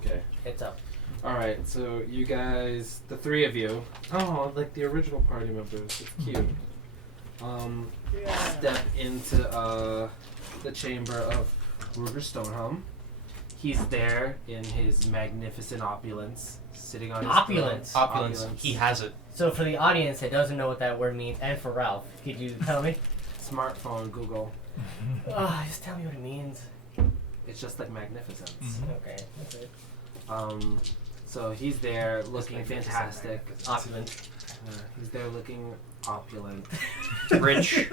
Okay. It's up. Alright, so you guys, the three of you, like the original party members, it's cute. Step into the chamber of Ruugar Stonehelm. He's there in his magnificent opulence, sitting on his Opulence. Opulence. He has it. So for the audience that doesn't know what that word means, and for Ralph, could you tell me? Smartphone, Google. Just tell me what it means. It's just like magnificence. Okay, that's it. So he's there looking fantastic. Opulent. He's there looking opulent. Rich.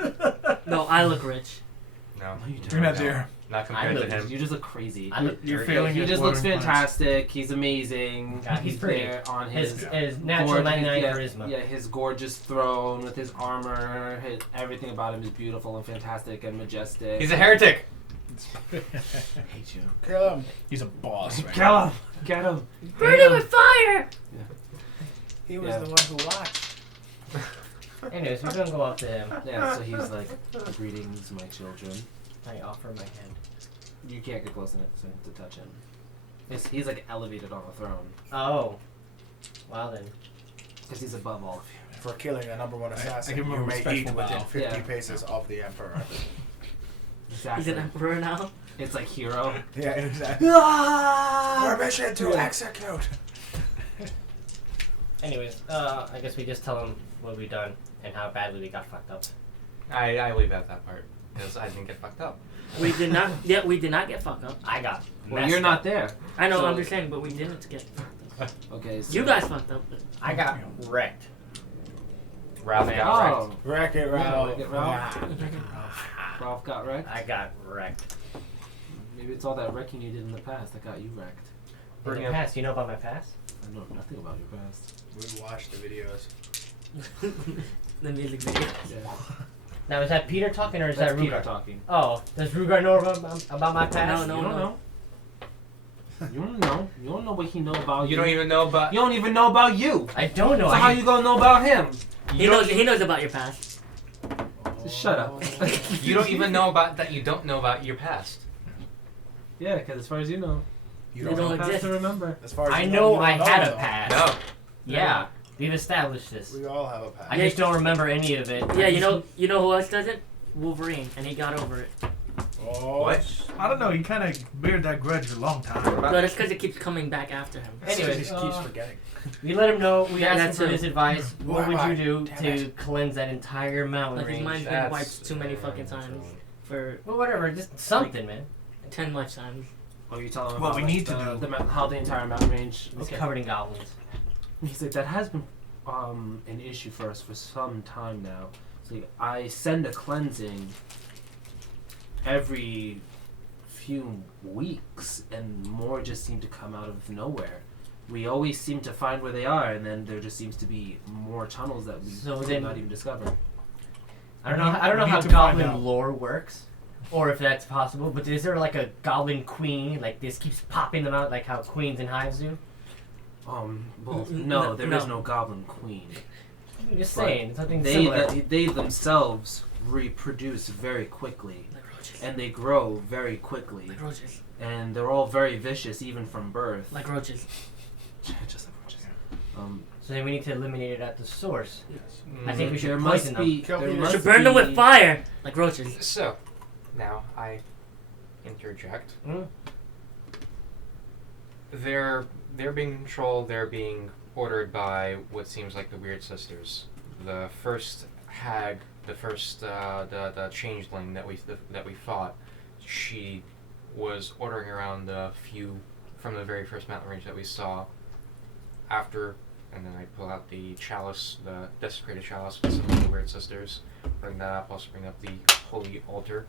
No, I look rich. No. You're not there. Not compared to him. You just look crazy. You're failing. He just looks fantastic. He's amazing. God, he's pretty. there on his natural 99 charisma. Yeah, his gorgeous throne with his armor. Everything about him is beautiful and fantastic and majestic. He's a heretic. I hate you. Kill him. He's a boss. Right? Kill him. Get him. Burn it with fire! He was the one who watched. Anyways, we're gonna go up to him. Yeah, so he's like, greetings, my children. I offer my hand. You can't get close enough to touch him. He's like elevated on a throne. Oh. Well then. Because he's above all of you. For killing a number one assassin, I give him a you may respectful eat within bow. 50 Yeah. paces of the Emperor. Exactly. He's an emperor now. It's like hero. Yeah, exactly. Permission to execute! Anyways, I guess we just tell him what we've done and how badly we got fucked up. I leave out that part because I didn't get fucked up. We did not. Yeah, we did not get fucked up. I got Well, messed you're up. not there. I know. So- I'm just saying, but we didn't get fucked up. Okay, so... You guys fucked up. I got wrecked. Ralph got Oh. Wreck it, Ralph. Wreck it, Ralph. Ralph got wrecked? I got wrecked. Maybe it's all that wrecking you did in the past that got you wrecked. In the past, you know about my past? I know nothing about your past. We watched the videos. The music video. Yeah. Now, is that Peter talking or is That's that Peter Ruugar? talking. Oh, does Ruugar know about my past? No, You don't know. You don't know. You don't know what he know about You don't even know about. You don't even know about you. I don't know. So how you gonna know about him? He knows. He knows about your past. Just shut up. You don't even know about that. You don't know about your past. Yeah, because as far as you know, You They don't don't know. past exist. to remember. As far as I you know you I don't had know, a past. No. Yeah, we've established this. We all have a past. I just don't remember any of it. Yeah, you know who else doesn't? Wolverine, and he got over it. Oh, What? I don't know. He kind of bared that grudge for a long time. But that's because it keeps coming back after him. Anyways, he keeps forgetting. we let him know. We Yeah, asked him that's for it. his advice. What would you do Damn to it. cleanse that entire mountain Like his range? mind's been That's- wiped too many fucking times for Well, whatever. Just something, man. 10 lifetimes. Oh, you tell him What about we like, need to do. how the entire mountain range. It's Okay. covered in goblins. He's like, that has been an issue for us for some time now. So like, I send a cleansing every few weeks, and more just seem to come out of nowhere. We always seem to find where they are, and then there just seems to be more tunnels that we So could then- not even discover. I don't know. I don't know We how need to find goblin out. lore works, or if that's possible. But is there like a goblin queen? Like this keeps popping them out, like how queens and hives do. Well, N- no, no, there is no. no goblin queen. I'm just But saying something They similar. they themselves reproduce very quickly, Like roaches. and they grow very quickly, Like roaches. and they're all very vicious even from birth. Like roaches. Just like roaches. So then we need to eliminate it at the source. I Mhm. think we should there poison must them. be. Kill There them. You must should burn them be- with fire. Like roaches. So, now I interject. Mm. They're being controlled. They're being ordered by what seems like the Weird Sisters. The first hag, the first the changeling that we fought. She was ordering around the few from the very first mountain range that we saw. After, and then I pull out the chalice, the desecrated chalice with some of the Weird Sisters. Bring that up. Also bring up the holy altar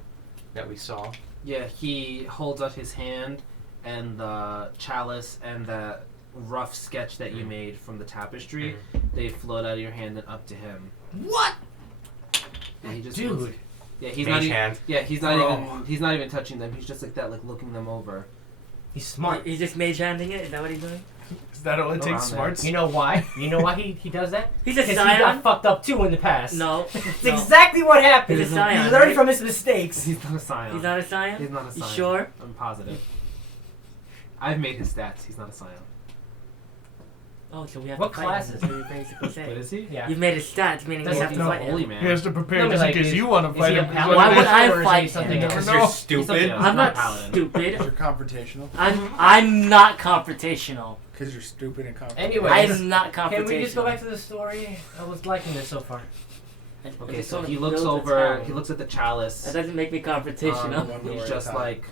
that we saw. Yeah, he holds out his hand, and the chalice and that rough sketch that you made from the tapestry, they float out of your hand and up to him. What? Yeah, he just Dude. looks- yeah, he's Mage not even. hand. Yeah, he's not Bro. even. He's not even touching them. He's just like that, like looking them over. He's smart. He's just mage handing it? Is that what he's doing? Is that all it Around takes? there. Smarts? You know why? You know why he does that? He's a Because he got scion? fucked up too in the past. No. It's no. exactly what happened. He's a scion, He learned right? from his mistakes. He's not a scion. He's not a scion? He's not a You scion. sure? I'm positive. I've made his stats. He's not a scion. Oh, so we have What to fight classes? him, is what you're basically What saying. is he? Yeah. You've made his stats, meaning we Well, have he's to a fight holy him. man. He has to prepare No, but just in like, case is- you want to is fight he a him. paladin? Why would I Or is he fight something him? else? Because No. you're He's stupid. something else. I'm not paladin. stupid. You're confrontational. I'm not confrontational. Because you're stupid and confrontational. Anyway, I'm not confrontational. Can we just go back to the story? I was liking this so far. Okay, Just so wanna he looks build a over. town. He looks at the chalice. That doesn't make me confrontational. One door He's at just a time. like.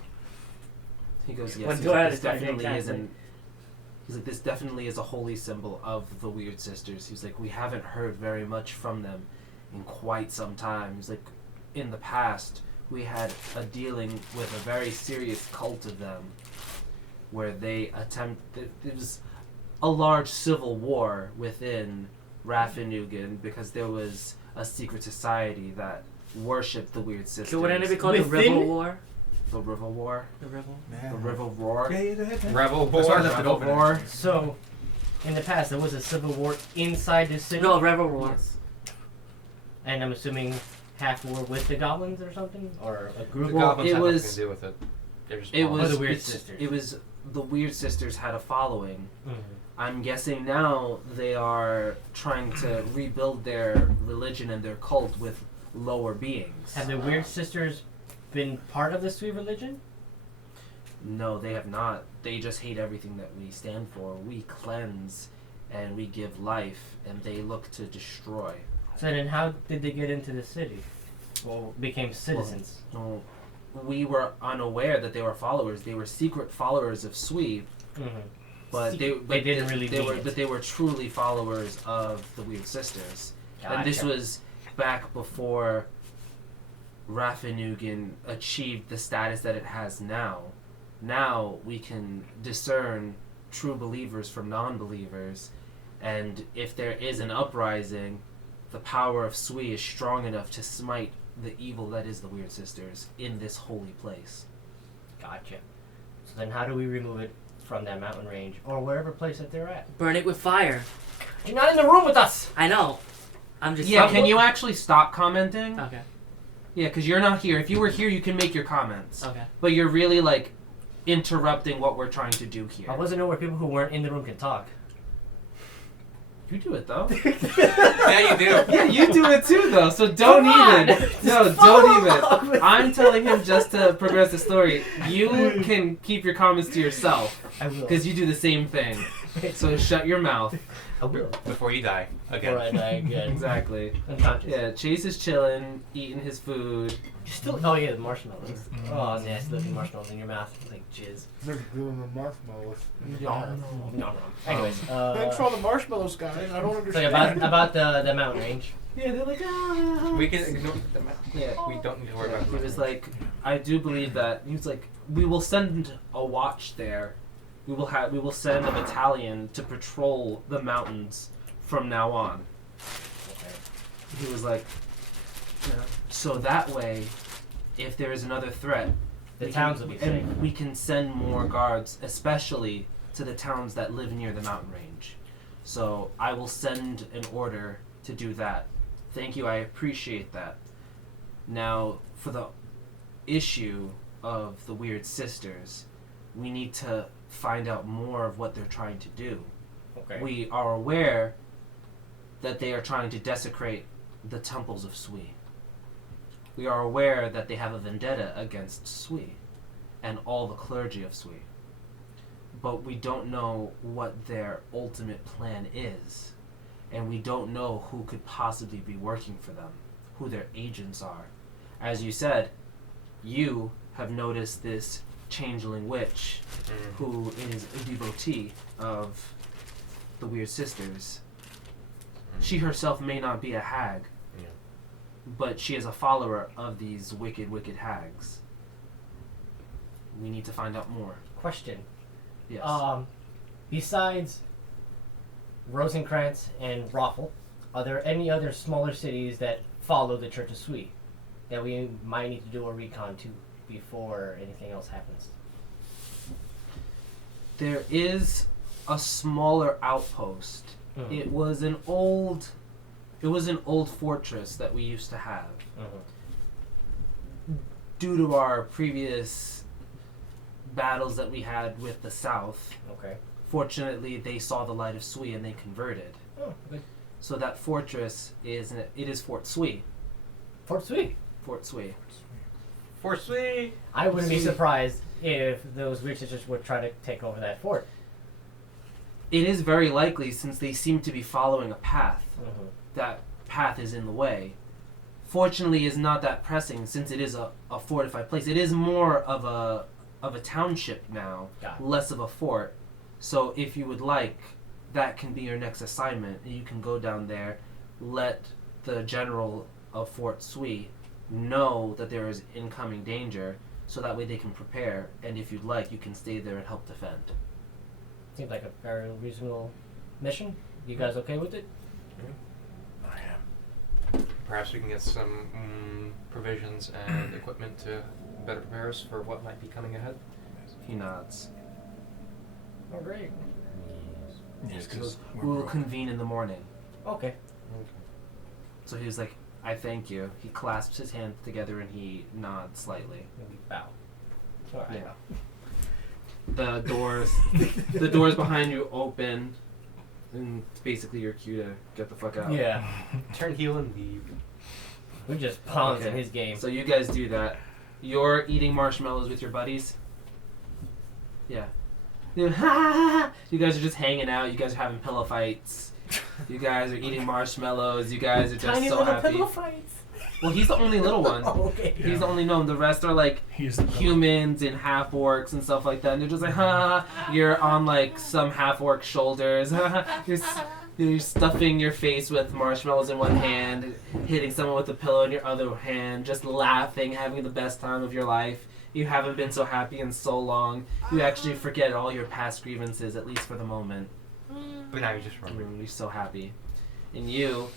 He goes, yes. One He's door like, at this a time, definitely exactly. isn't. He's like, this definitely is a holy symbol of the Weird Sisters. He's like, we haven't heard very much from them in quite some time. He's like, in the past, we had a dealing with a very serious cult of them, where they attempted. There was a large civil war within Raffinugan because there was a secret society that worshipped the Weird Sisters. So would it be called the Within- River War? The River War. The River? The River Roar. Yeah, go ahead. Rebel That's why I War. left it Rebel open. War. actually. So, in the past, there was a civil war inside the city. No, River War. Yes. And I'm assuming half war with the goblins or something, or a The group. Well, goblins it have was- nothing to do with it. They're just It pawns. was the Weird it's- Sisters. It was the Weird Sisters had a following. Mhm. I'm guessing now they are trying to rebuild their religion and their cult with lower beings. Have the Weird Sisters been part of the Swee religion? No, they have not. They just hate everything that we stand for. We cleanse and we give life, and they look to destroy. So then, how did they get into the city? Well, became citizens. No, we were unaware that they were followers. They were secret followers of Swee, but They didn't really they mean were, it. but they were truly followers of the Weird Sisters. And this Gotcha. was back before Raffinugan achieved the status that it has now. Now we can discern true believers from non-believers, and if there is an uprising, the power of Swee is strong enough to smite the evil that is the Weird Sisters in this holy place. Gotcha. So then, how do we remove it from that mountain range or wherever place that they're at? Burn it with fire. You're not in the room with us. I know. I'm just Yeah, saying. can you actually stop commenting? Okay. Yeah, because you're not here. If you were here, you can make your comments. Okay. But you're really, like, interrupting what we're trying to do here. I wasn't know where people who weren't in the room can talk. You do it, though. Yeah, you do. Yeah, you do it too, though. So don't Come on! even. No, don't even. I'm telling him just to progress the story. You can keep your comments to yourself I will. because you do the same thing. So shut your mouth. I will. Before you die. Again. Before I die again. Exactly. Unconscious. Yeah, Chase is chilling, eating his food. You're still. Oh yeah, the marshmallows. Oh, nasty looking marshmallows in your mouth. It's like jizz. They're doing the marshmallows. No. Anyways, Thanks for all the marshmallows, guys. I don't so understand. about the mountain range. Yeah, they're like, ah. We can ignore the Yeah. We don't need to worry about He that. was like, I do believe that. He was like, we will send a watch there. We will send a battalion to patrol the mountains from now on. He was like, so that way, if there is another threat, The we towns can, will be and safe. we can send more guards, especially to the towns that live near the mountain range. So I will send an order to do that. Thank you, I appreciate that. Now, for the issue of the Weird Sisters, we need to find out more of what they're trying to do. Okay. We are aware that they are trying to desecrate the temples of Swee. We are aware that they have a vendetta against Swee and all the clergy of Swee. But we don't know what their ultimate plan is. And we don't know who could possibly be working for them, who their agents are. As you said, you have noticed this changeling witch who is a devotee of the Weird Sisters. She herself may not be a hag, Yeah. but she is a follower of these wicked, wicked hags. We need to find out more. Question. Yes. Besides Rosencrantz and Raffle, are there any other smaller cities that follow the Church of Swee that we might need to do a recon to before anything else happens? There is a smaller outpost. Mhm. It was an old fortress that we used to have. Mhm. Due to our previous battles that we had with the South, Okay. fortunately they saw the light of Swee and they converted. Oh, good. So that fortress is Fort Swee. Fort Swee. Fort Swee. For Swee! I wouldn't be Swee. surprised if those researchers would try to take over that fort. It is very likely, since they seem to be following a path. Mm-hmm. That path is in the way. Fortunately, is not that pressing since it is a fortified place. It is more of a township now, Got it. less of a fort. So if you would like, that can be your next assignment. You can go down there, let the general of Fort Swee know that there is incoming danger, so that way they can prepare. And if you'd like, you can stay there and help defend. Seems like a very reasonable mission. You guys okay with it? I am. Perhaps we can get some provisions and equipment to better prepare us for what might be coming ahead. He nods. Oh, great. Yes, He goes, because we will convene in the morning. Okay. So he was like, I thank you. He clasps his hands together and he nods slightly. Maybe bow. All right. Yeah. The doors behind you open, and it's basically your cue to get the fuck out. Yeah. Turn heel and leave. We're just pawns in Okay. his game. So you guys do that. You're eating marshmallows with your buddies. Yeah. You guys are just hanging out. You guys are having pillow fights. You guys are eating marshmallows. You guys are just Tiny so little happy. pillow fights. Well, he's the only little one. Oh, okay. He's the only gnome. The rest are like he's the humans and half orcs and stuff like that. And they're just like, ha! You're on like some half orc shoulders. You're stuffing your face with marshmallows in one hand, hitting someone with a pillow in your other hand, just laughing, having the best time of your life. You haven't been so happy in so long. You actually forget all your past grievances, at least for the moment. But now you just remember. You're so happy. And you.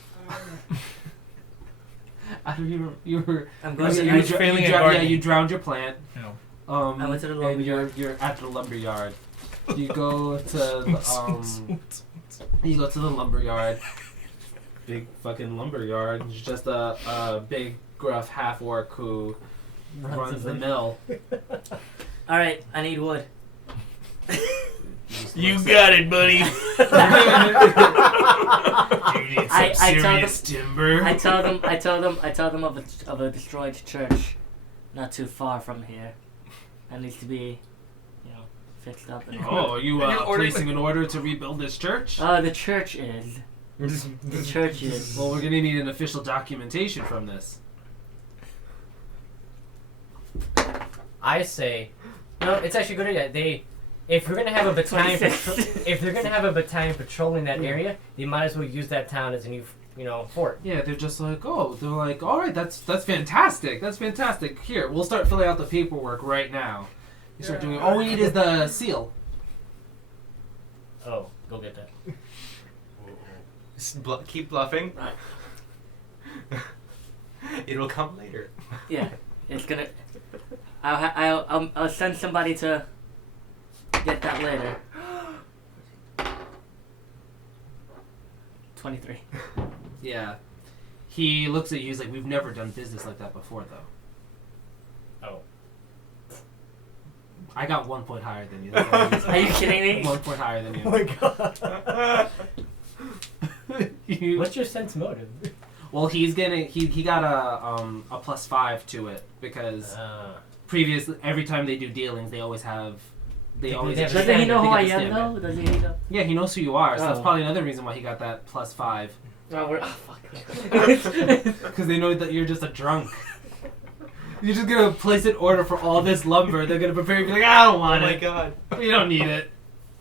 I don't even. You were. I'm You, going to. you, I was failing at yeah, gardening. you drowned your plant. No. I went to the and lumberyard. you're at the lumberyard. You go to the, you go to the lumberyard. Big fucking lumberyard. It's just a big gruff half orc who runs the mill. All right, I need wood. You got it, buddy. You need some I tell serious timber. I tell them of a destroyed church, not too far from here. That needs to be, fixed up. And Oh, are you You're ordering placing an order to rebuild this church? the church is. The church is. Well, we're gonna need an official documentation from this. I say, no, it's actually a good idea. If we're gonna have a battalion, 26. if they're gonna have a battalion patrolling that area, they might as well use that town as a new, fort. Yeah, they're just like, all right, that's fantastic. That's fantastic. Here, we'll start filling out the paperwork right now. You start doing. All we need is the seal. Oh, go get that. Keep bluffing. It'll come later. Yeah, it's gonna. I'll send somebody to get that later. 23. Yeah. He looks at you. He's like, we've never done business like that before, though. Oh. I got 1 point higher than you. That's all I'm Are you kidding me? 1 point higher than you. Oh my god. You- What's your sense motive? Well, he's gonna. He got a +5 to it because previously every time they do dealings, they always have. They always. have a Doesn't he know who I they get the am standard. though? Does he know? Yeah, he knows who you are, so that's Oh. probably another reason why he got that +5. Oh, fuck. Because they know that you're just a drunk. You're just gonna place an order for all this lumber. They're gonna prepare. You're like, I don't Oh want my it. god. You don't need it.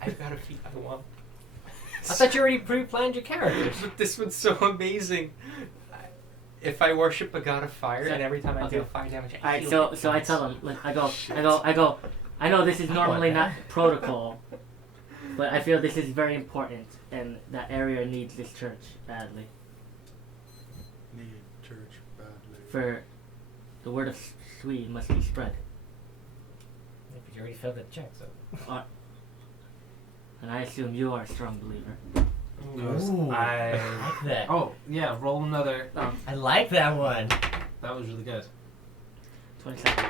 I've got a feat I want. I thought you already pre-planned your characters. But this one's so amazing. If I worship a god of fire, So- and every time I okay. deal fire damage, I Alright, heal so I tell him, like, I go. I know this is normally not protocol, but I feel this is very important, and that area needs this church badly. Need church badly. For the word of Swee must be spread. Yeah, but you already failed that check, so. And I assume you are a strong believer. Ooh, I. I like that. Oh yeah, roll another. I like that one. That was really good. 27.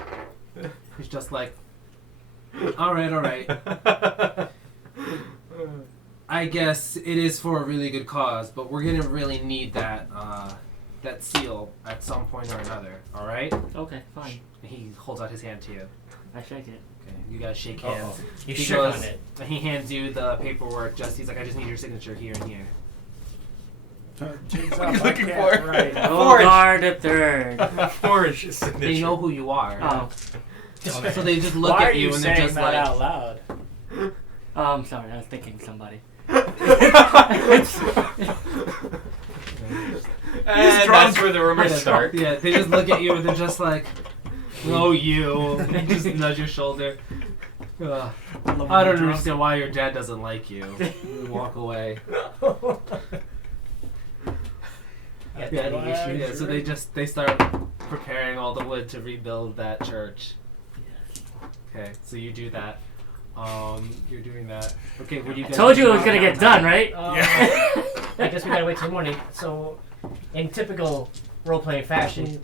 He's just like, All right. I guess it is for a really good cause, but we're gonna really need that seal at some point or another. All right? Okay, fine. He holds out his hand to you. I shake it. Okay, you guys shake hands. You He shook goes- on it. He hands you the paperwork. He's like, I just need your signature here and here. Jigs What are up, you I looking can't for? write. Ruugar the third. Forge signature. They know who you are. Oh. So they just look Why at are you and they're saying just that like, out loud? Oh, I'm sorry. I was thinking somebody. And that's where the rumors start. Yeah, they just look at you and they're just like, oh, you. And just nudge your shoulder. I don't understand why your dad doesn't like you. You walk away. Yeah, so they start preparing all the wood to rebuild that church. Okay, so you do that. You're doing that. Okay, what do you guys Told you do it was gonna get done, right? I guess we gotta wait till the morning. So, in typical role-playing fashion,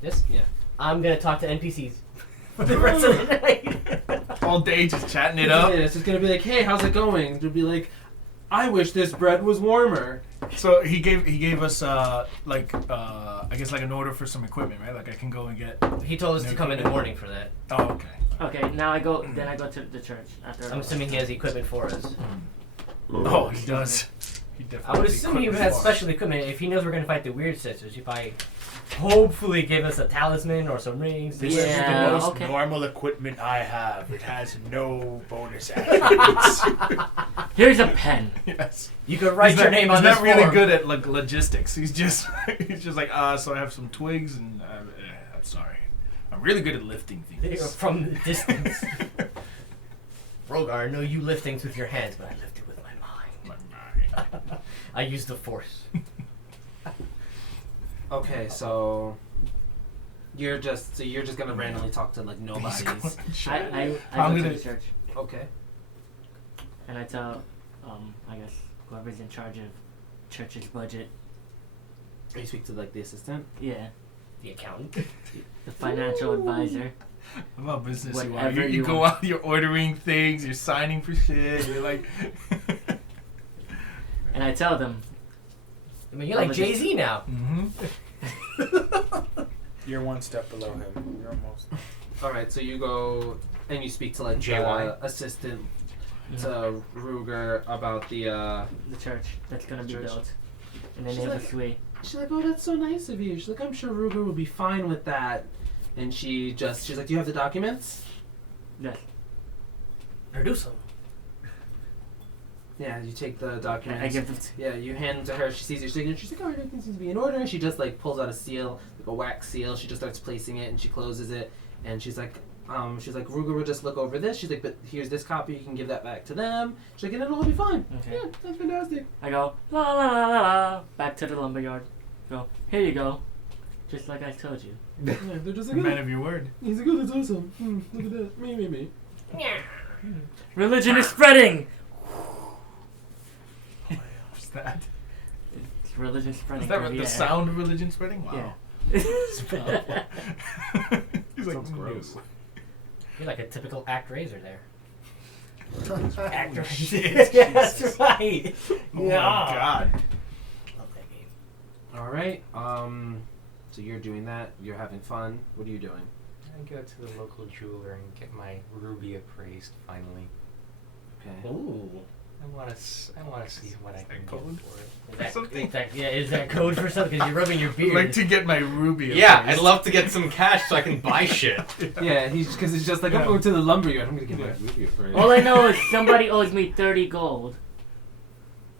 this? Yeah. I'm gonna talk to NPCs for the rest of the night. All day just chatting it up. It's just gonna be like, hey, how's it going? It'll be like, I wish this bread was warmer. So he gave us I guess like an order for some equipment, right? Like I can go and get. He told us to come in the morning for that. Oh, okay. Okay, now I go. Then I go to the church after. I'm assuming he has equipment for us. Oh, he does. He definitely I would has assume he equipment has for us. special equipment. If he knows we're gonna fight the weird sisters, he probably hopefully give us a talisman or some rings. This Yeah, is the most okay. normal equipment I have. It has no bonus attributes. Here's a pen. Yes. You could write He's your not- name on he's this not really form. good at like logistics. He's just like so I have some twigs and I'm sorry. I'm really good at lifting things. From the distance. Ruugar, I know you lift things with your hands, but I lift it with my mind. My mind. I use the force. Okay, so you're just gonna randomly talk to like nobodies. I I'm go to gonna- the church Okay. and I tell, I guess whoever's in charge of church's budget. Or you speak to like the assistant. Yeah, The accountant. the financial advisor. I'm about business. You are. Whatever You you go want. out. You're ordering things. You're signing for shit. You're like. And I tell them, I mean, you're like Jay-Z now. Mm-hmm. You're one step below him. You're almost. All right, so you go and you speak to like JY. the assistant to Ruugar about the. the church that's gonna be Church. built in the She's name like- of Swee. She's like, oh, that's so nice of you. She's like, I'm sure Ruugar would be fine with that. And she's like, do you have the documents? Yes. Produce them. Yeah, you take the documents. I give them. Yeah, you hand them to her. She sees your signature. She's like, oh, everything seems to be in order. And she just like pulls out a seal, like a wax seal. She just starts placing it and she closes it. And she's like, Ruugar will just look over this. She's like, but here's this copy. You can give that back to them. She's like, and it'll all be fine. Okay. Yeah, that's fantastic. I go la la la la la back to the lumberyard. Go, here you go, just like I told you. Yeah, they're just A like, man oh. of your word. He's like, oh, that's awesome. Look at that. Me. Religion is spreading. What's that? It's religion spreading. Is that through the air. sound of religion spreading? Wow. Yeah. He's like, Sounds gross. "No." You're like a typical act raiser there. Actor Yeah, that's right. Oh my god. Love that game. All right. So you're doing that. You're having fun. What are you doing? I go to the local jeweler and get my ruby appraised finally. Okay. Ooh. I want to see what I can get code? for it. Is that, Something- is that code for something? Because you're rubbing your I'd beard. like to get my ruby. Yeah, I'd appraised. love to get some cash so I can buy shit. Yeah, because it's just like, I'm Yeah. going to the lumberyard. I'm going to get my Yeah. ruby appraised. All I know is somebody owes me 30 gold.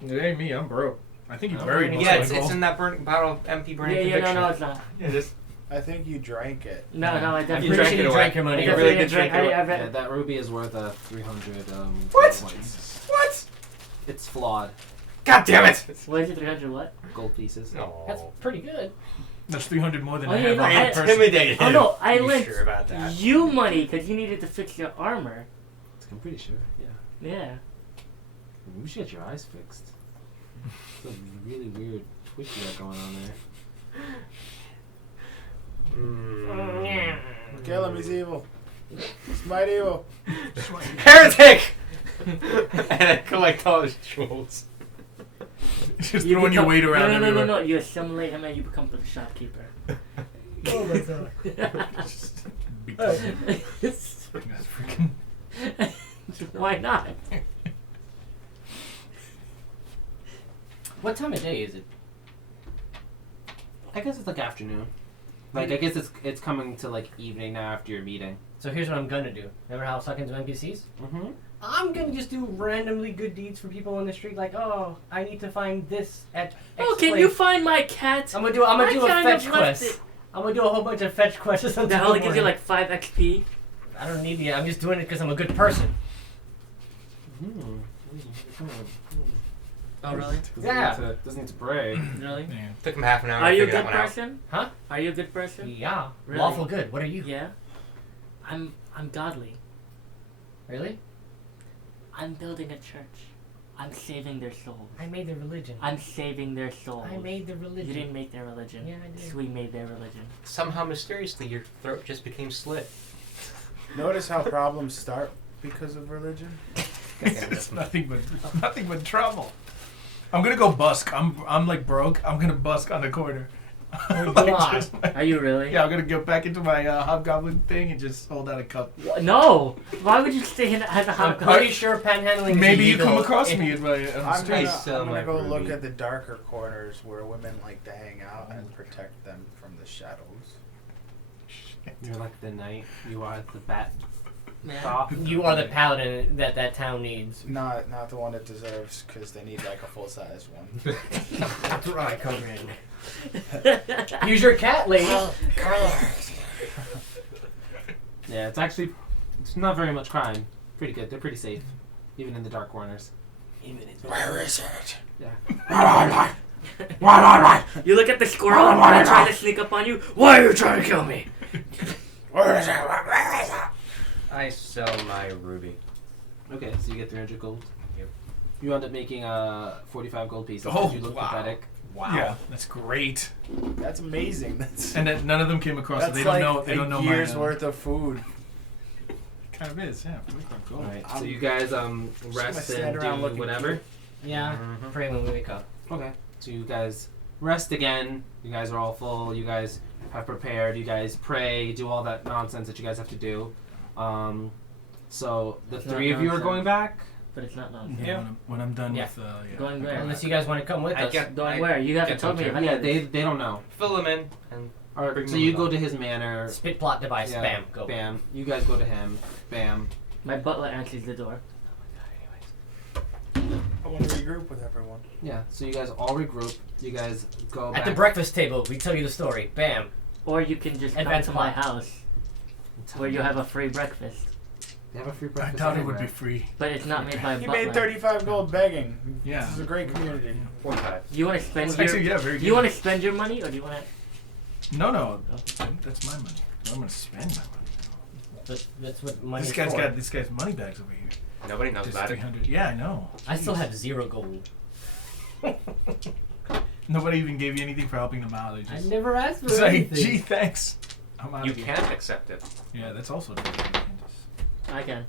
It ain't me. I'm broke. I think you I'm buried burning- most Yeah, of it's my gold. in that bottle of empty burning Yeah, conviction. no, it's not. Yeah, just I think you drank it. No, I I'm definitely pretty drank sure it you away. drank your money. You I really definitely did drink drank. it I away. Yeah, that ruby is worth 300 What? points. what? It's flawed. God damn it! What is it? 300 what? Gold pieces. No. That's pretty good. That's 300 more than Oh, I yeah, have no, on I- my person. Intimidated. Oh no, I You lent sure about that? you money because you needed to fix your armor. I'm pretty sure, yeah. Yeah. You should get your eyes fixed. It's a really weird twitch you got going on there. Mm. Kill him, he's evil. Smite evil. Heretic! And I collect all his jewels. Just throwing your weight around No. everywhere. You assimilate him and you become the shopkeeper. Oh my god. Just become that's freaking. Why not? What time of day is it? I guess it's like afternoon. Like I guess it's coming to like evening now after your meeting. So here's what I'm gonna do. Remember how I was talking to NPCs? Mm-hmm. I'm gonna just do randomly good deeds for people on the street. Like, oh, I need to find this at. X Oh, can place. you find my cat? I'm gonna do a I kind of fetch left quest. it. I'm gonna do a whole bunch of fetch quests. Until That only gives you morning. like 5 XP. I don't need it. I'm just doing it because I'm a good person. Oh, really? Yeah. Doesn't need to pray. Really? Yeah. Took him half an hour Are to you a figure good that one out. person? Huh? Are you a good person? Yeah. Really? Lawful good. What are you? Yeah. I'm godly. Really? I'm building a church. I'm saving their souls. I made the religion. I'm saving their souls. I made the religion. You didn't make their religion. Yeah, I did. Swee made their religion. Somehow, mysteriously, your throat just became slit. Notice how problems start because of religion? It's nothing but trouble. I'm gonna go busk. I'm like broke. I'm gonna busk on the corner. Oh, Like, God. just, Are you really? yeah, I'm gonna go back into my hobgoblin thing and just hold out a cup. No! Why would you stay in as a I'm hot pretty sure panhandling is Maybe you illegal. come across If- me on the I'm street. gonna, sell I'm my gonna go look ruby. at the darker corners where women like to hang out and protect them from the shadows. You're like the knight. You are the bat. Man. Stop. You are the paladin that town needs. Not the one it deserves, because they need like a full-size one. That's where I come in. Use your cat, lady. Yeah, it's not very much crime. Pretty good. They're pretty safe, even in the dark corners. Where is it? Yeah. You look at the squirrel and I try to sneak up on you. Why are you trying to kill me? Where is it? Where is it? I sell my ruby. Okay, so you get 300 gold. Yep. You end up making 45 gold pieces. Oh, You look wow. pathetic. Yeah, that's great. That's amazing. That's And then none of them came across. So that's they don't like know. They a don't know year's my. worth of food. Kind of is. Yeah, 45 gold. Alright, so I'm you guys gonna rest stand and around do looking whatever. Yeah. Mhm. Pray when we wake up. Okay. So you guys rest again. You guys are all full. You guys have prepared. You guys pray. Do all that nonsense that you guys have to do. So the It's not three of you are nonsense. going back. But it's not nonsense. Yeah. When I'm done Yeah. with. Yeah. Going where? Unless you guys want to come with I us. get- Going I where? You haven't get told me them about Yeah, it. they don't know. Fill them in and All Bring right. So them you up. go to his manor. Spit plot device. Yeah, Bam. Go. Bam. You guys go to him. Bam. My butler answers the door. I want to regroup with everyone. Yeah. So you guys all regroup. You guys go At back. the breakfast table, we tell you the story. Bam. Or you can just come Advance to my plot. house where you have a free breakfast. They have a free I breakfast. thought it would everywhere. be free. But it's not made by a He butler. made 35 gold begging. Yeah. This is a great community. 45. You want to spend It's your actually, yeah, very Do good. you want to spend your money or do you want to No. That's my money. I'm gonna spend my money. That's what money This is guy's for. got this guy's money bags over here. Nobody knows Just about it. 300. Yeah, I know. I still Jeez. have 0 gold. Nobody even gave you anything for helping them out. They I just never asked for it's like, anything. gee, thanks. I'm out You of here. can't accept it. Yeah, that's also true. You can just- I can.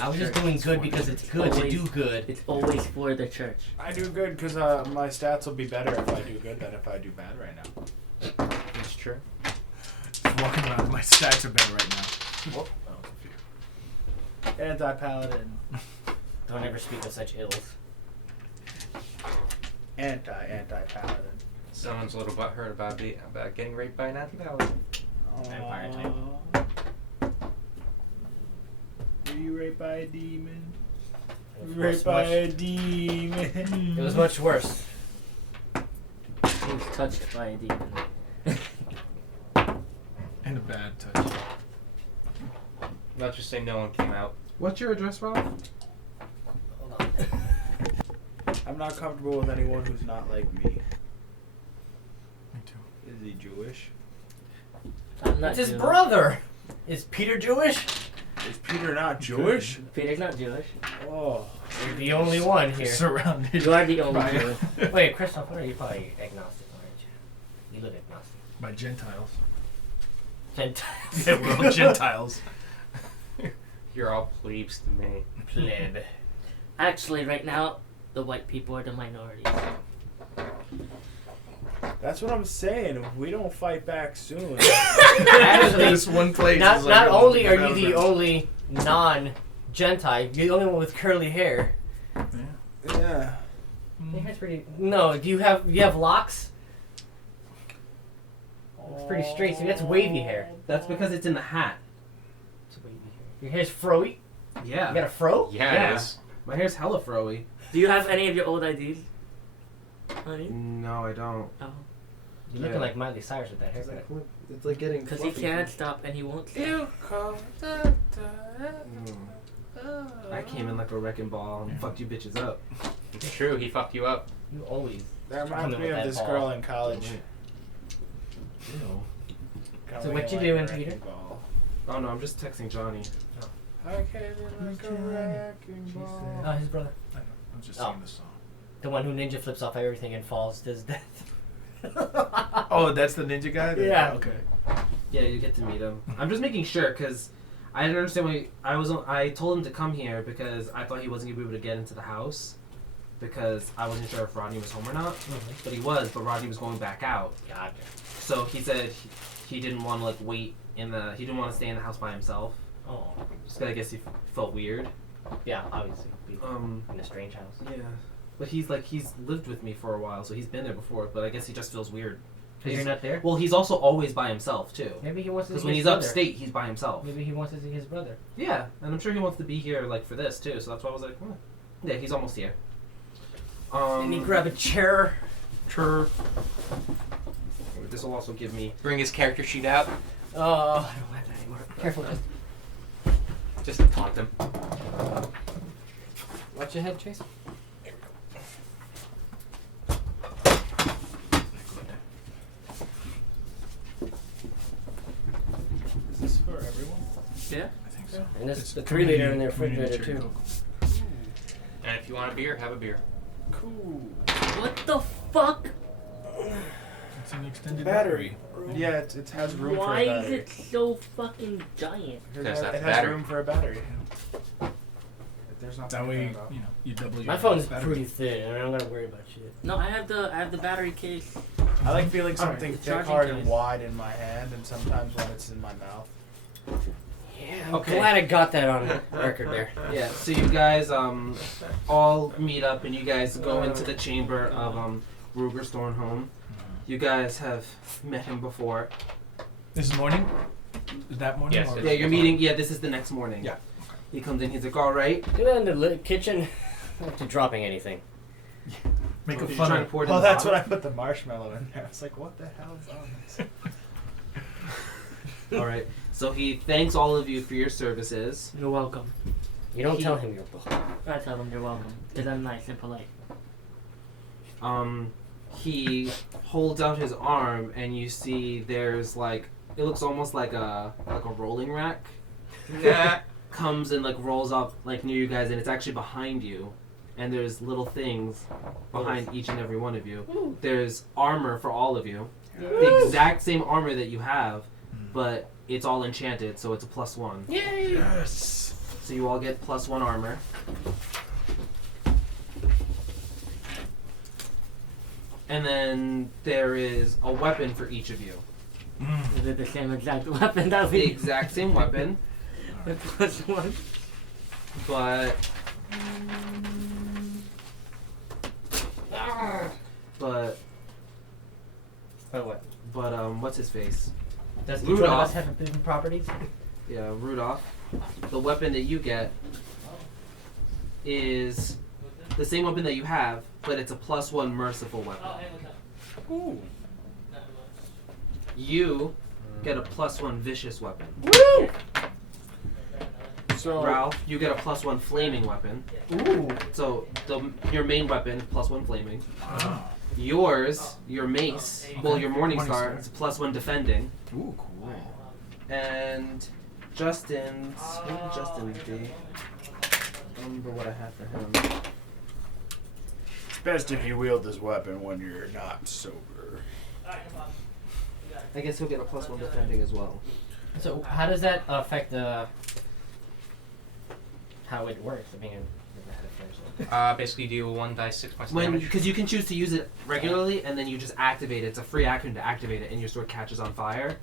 I was just doing good because it's good to Always- do good. It's always for the church. I do good because my stats will be better if I do good than if I do bad right now. It's true. Just walking around, my stats are better right now. Whoop. Anti-paladin. Don't ever speak of such ills. Anti-paladin. Someone's a little butthurt about getting raped by an anti-paladin. Vampire type. Were you raped by a demon? It was Raped by a demon. It was much worse. He was touched by a demon. And a bad touch. Let's just say no one came out. What's your address, Ralph? Hold on. I'm not comfortable with anyone who's not like me. Me too. Is he Jewish? I'm not It's his Jewish. brother. Is Peter Jewish? Is Peter not Jewish? Peter's not Jewish. Oh. You're the only one here. Surrounded You are the only by, Jew. Wait, Christopher, you're probably agnostic, aren't you? You live agnostic. by Gentiles. Gentiles. Yeah, we're all Gentiles. You're all plebes to me. Pleb. Actually, right now, the white people are the minorities. That's what I'm saying. If we don't fight back soon. Actually, This one place. not is like only are you the battleground. only non-Gentile, you're the only one with curly hair. yeah. Your hair's pretty. No, do you have locks? It's pretty straight. So that's wavy hair. That's because it's in the hat. It's wavy hair. Your hair's froey. Yeah. You got a fro? Yeah, Yeah. it is. My hair's hella froey. Do you have any of your old IDs? Honey? No, I don't. Oh. You're looking Yeah. like Miley Cyrus with that haircut. It's like getting Because he fluffy. can't stop and he won't stop. Mm. I came in like a wrecking ball and fucked you bitches up. It's true. He fucked you up. You always. That reminds Coming me with of that this ball. girl in college. Ew. So what you doing, Peter? Oh no, I'm just texting Johnny. I came in like a wrecking ball. Oh, his brother. I know. I'm just Oh. singing the song. The one who ninja flips off everything and falls to his death. Oh, that's the ninja guy? Yeah. Okay. Yeah, you get to meet him. I'm just making sure because I didn't understand why I told him to come here because I thought he wasn't gonna be able to get into the house because I wasn't sure if Rodney was home or not. But he was, but Rodney was going back out. Gotcha. So he said he didn't want to like wait he didn't want to stay in the house by himself. Oh. Just 'cause I guess he felt weird. Yeah, obviously. Be in a strange house. Yeah. But he's lived with me for a while, so he's been there before, but I guess he just feels weird. Because you're not there? Well, he's also always by himself too. Maybe he wants to see Because when his he's brother. upstate, he's by himself. Maybe he wants to see his brother. Yeah, and I'm sure he wants to be here like for this too. So that's why I was like, yeah, he's almost here. Let me grab a chair. Sure. This will also give me. Bring his character sheet out. Oh, I don't have that anymore. Careful. Just taunt him. Watch your head, Chase. Is this for everyone? Yeah. I think so. And there's It's the 3 liter in their community refrigerator cherry too. Coke. And if you want a beer, have a beer. Cool. What the fuck? It's an extended Battery. Yeah, it has room Why for a is battery. it so fucking giant? It Because has, that's it has battery. room for a battery. There's That nothing way, about. you double your My phone's battery. pretty thin. I'm not gonna worry about shit. No, I have the battery case. I like feeling something The thick, charging hard, case. and wide in my hand, and sometimes when it's in my mouth. Yeah, I'm Okay. glad I got that on record there. Yeah. So you guys all meet up and you guys go into the chamber of Ruugar Stornholm. You guys have met him before. This is morning? Is that morning? Yes, or- it's- Yeah, you're meeting. Yeah, this is the next morning. Yeah. He comes in. He's like, all right. Get in the kitchen. Not to dropping anything. Make a He's fun trying of to pour it in Oh, the that's bottle. when I put the marshmallow in there. I was like, what the hell is on this? All right. So he thanks all of you for your services. You're welcome. You don't He- tell him you're booked. I tell them you're welcome. Because I'm nice and polite. He holds out his arm, and you see there's like it looks almost like a rolling rack. Comes and like rolls up like near you guys, and it's actually behind you. And there's little things behind each and every one of you. There's armor for all of you. The exact same armor that you have, but it's all enchanted, so it's a +1. Yay! Yes. So you all get +1 armor. And then there is a weapon for each of you. Is it the same exact weapon that The we exact same weapon, with +1? but Oh, what? what's his face? Does each one of Rudolph. us have different properties? Yeah, Rudolph. The weapon that you get is the same weapon that you have, but it's a +1 merciful weapon. Ooh. You get a +1 vicious weapon. Woo! So, Ralph, you get a +1 flaming weapon. Ooh. So your main weapon +1 flaming. Oh. Yours, your mace, well your Morningstar, Morningstar. it's +1 defending. Ooh, cool. And Justin's, what did Justin do? I don't remember what I had for him. it's best if you wield this weapon when you're not sober. I guess he'll get a +1 defending as well. So how does that affect how it works? I mean, Basically deal 1 die 6 points of When damage. because you can choose to use it regularly, and then you just activate it. It's a free action to activate it, and your sword catches on fire,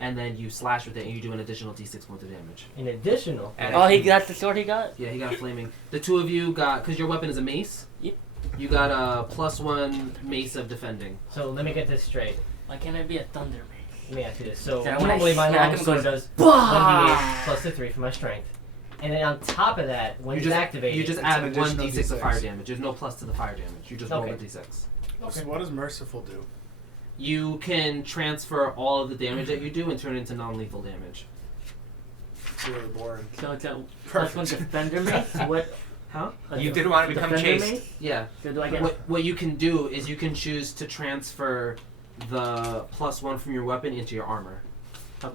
and then you slash with it, and you do an additional d6 points of damage. An additional. And Oh, that's the sword he got? Yeah, he got a flaming. The two of you got, because your weapon is a mace. Yep. You got a +1 mace of defending. So let me get this straight. Why can't it be a thunder mace? Let me ask you this. So Yeah, when I normally my smack long him, sword it goes, does "Bah!" 1d8 plus the 3 for my strength. And then on top of that, when You it's just activated, You just It's add an 1 additional d6 of D6. fire damage. There's no plus to the fire damage. You just roll Okay. the d6. So what does Merciful do? You can transfer all of the damage that you do and turn it into non-lethal damage. It's really boring. So it's a Perfect. +1 defender mace? What? Huh? You did want to become defender chaste. mace? Yeah. So do I get... What you can do is you can choose to transfer the +1 from your weapon into your armor. Okay.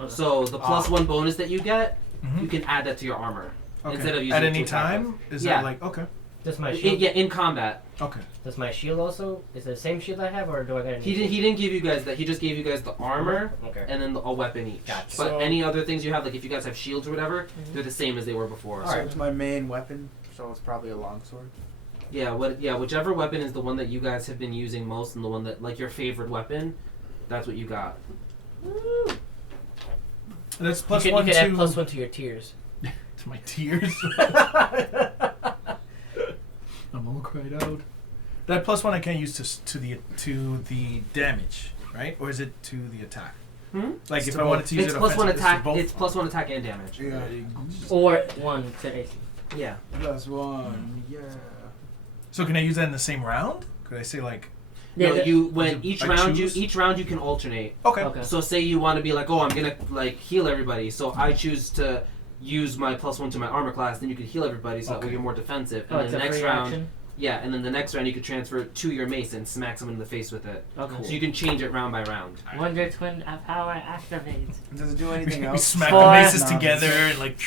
Okay. So the +1 bonus that you get, Mhm. you can add that to your armor instead of using at it any to attack time. them. Is Yeah. that like okay? does my shield In combat. Okay. does my shield also is it the same shield I have or do I get a new He shield? didn't give you guys that. He just gave you guys the armor Okay. and then a weapon each. Gotcha. But So- any other things you have, like if you guys have shields or whatever, they're the same as they were before. So it's my main weapon, so it's probably a longsword. Yeah, whichever weapon is the one that you guys have been using most and the one that like your favorite weapon, that's what you got. That's plus you one can to add +1 to your tears. to my tears. I'm all cried out. That +1 I can't use to the damage, right? Or is it to the attack? Hmm? Like It's if to I wanted both. to use It's it +1 offensively, attack. both. It's +1 attack and damage. Yeah. Or 1 to AC. Yeah. +1. Yeah. So can I use that in the same round? Could I say like Yeah, no, that- you when I each round choose? you can alternate. okay? Okay. So say you want to be like, oh, I'm gonna like heal everybody. So I choose to use my +1 to my armor class. Then you could heal everybody, so that way Okay. you're more defensive. Oh, And it's then a the next free round, action? yeah, and then the next round you could transfer it to your mace and smack someone in the face with it. Okay. So you can change it round by round. Wonder Twin power activates. Does it do anything We else? smack For- the maces Non- together and like.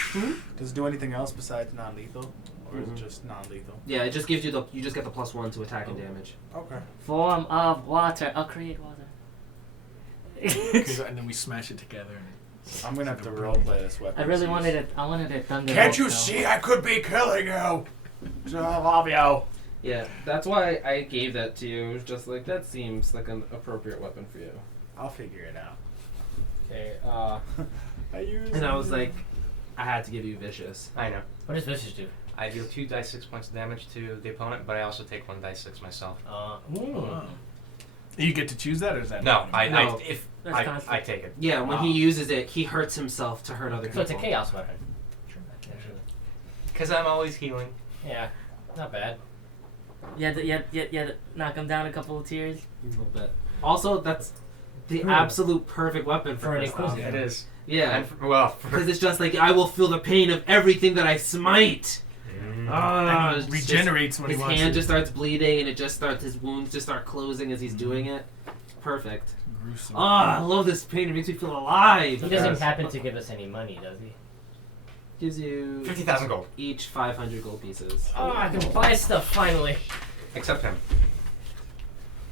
Does it do anything else besides non-lethal, or is Mhm. it just non-lethal? Yeah, it just gives you you just get the +1 to attack and damage. Okay. Form of water. I'll create water. And then we smash it together. I'm gonna have to roleplay this weapon. I really wanted it. I wanted a thunder. Can't bolt, you though. see I could be killing you? I love you. Yeah, that's why I gave that to you. It was just like that seems like an appropriate weapon for you. I'll figure it out. Okay, I use. And I was like, I had to give you vicious. I know. What does Vicious do? I deal 2 die 6 points of damage to the opponent, but I also take 1 die 6 myself. Oh. You get to choose that, or is that No, not? No. if That's I constant. take it. Yeah, when Ah. he uses it, he hurts himself to hurt other So people. it's a chaos weapon. Because I'm always healing. Yeah, not bad. You had to knock him down a couple of tiers. A little bit. Also, that's the absolute perfect weapon for For an Kristoff. Inquisitor. It is. Yeah, And for because it's just like I will feel the pain of everything that I smite. Ah, And it's he just- regenerates when his he wants hand to. just starts bleeding, and his wounds just start closing as he's doing it. Perfect. Gruesome. Ah, I love this pain. It makes me feel alive. He doesn't happen to give us any money, does he? Gives you 50,000 gold. each 500 gold pieces. Oh, I can buy stuff finally. Except him.